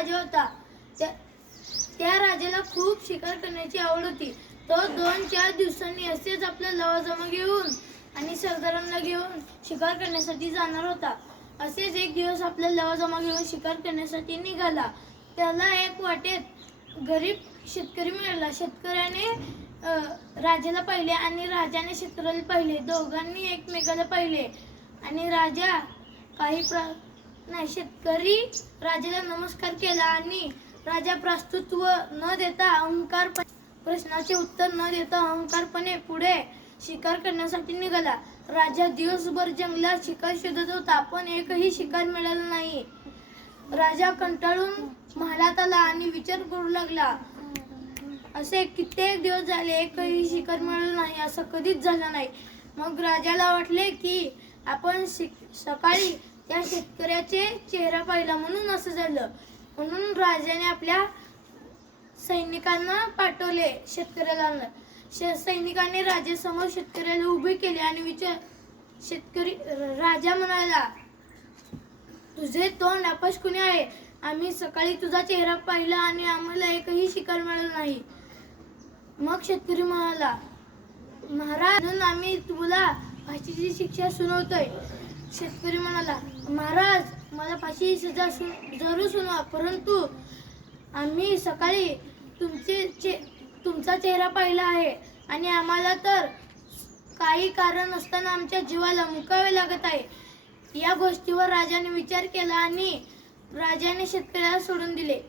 राजा होता. त्या राजाला खूप शिकार करण्याची आवड होती. तो 2-4 दिवसांनी असेच आपला लवाजमा घेऊन आणि सरदारांना घेऊन शिकार करण्यासाठी जाणार होता. असेच एक दिवस आपला लवाजमा घेऊन शिकार करण्यासाठी निघाला. त्याला एक वाटेत गरीब शेतकरी मिळाला. शेतकऱ्याने राजाला पाहिले आणि राजाने शेतकऱ्याला पाहिले. दोघांनी एकमेकाला पाहिले आणि शेतकरी राजाला नमस्कार केला आणि राजा प्रस्तुत्व न देता प्रश्नाचे उत्तर न देता अहंकारपणे पुढे शिकार करण्यासाठी निघाला. राजा दिवसभर जंगलात शिकार शोधत होता, पण एकही शिकार मिळाला नाही. राजा कंटाळून महालात आला आणि विचार करू लागला, असे कित्येक दिवस झाले एकही शिकार मिळाला नाही, असं कधीच झालं नाही. मग राजाला वाटले की आपण सकाळी त्या शेतकऱ्याचे चेहरा पाहिला म्हणून असं झालं. म्हणून राजाने आपल्या सैनिकांना पाठवले शेतकऱ्याला आणलं. सैनिकांनी राजासमोर शेतकऱ्याला उभे केले आणि राजा म्हणाला, तुझे तोंड अपशकुनी आहे. आम्ही सकाळी तुझा चेहरा पाहिला आणि आम्हाला एकही शिकार मिळाला नाही. मग शेतकरी म्हणाला, महाराज, म्हणून आम्ही तुला फाशीची शिक्षा सुनावतोय. शेतकरी म्हणाला, महाराज, मला फाशीची सजा जरूर सुनावा, परंतु आम्ही सकाळी तुमचा चेहरा पाहिला आहे आणि आम्हाला तर काही कारण नसताना आमच्या जीवाला मुकावे लागत आहे. या गोष्टीवर राजाने विचार केला आणि राजाने शेतकऱ्याला सोडून दिले.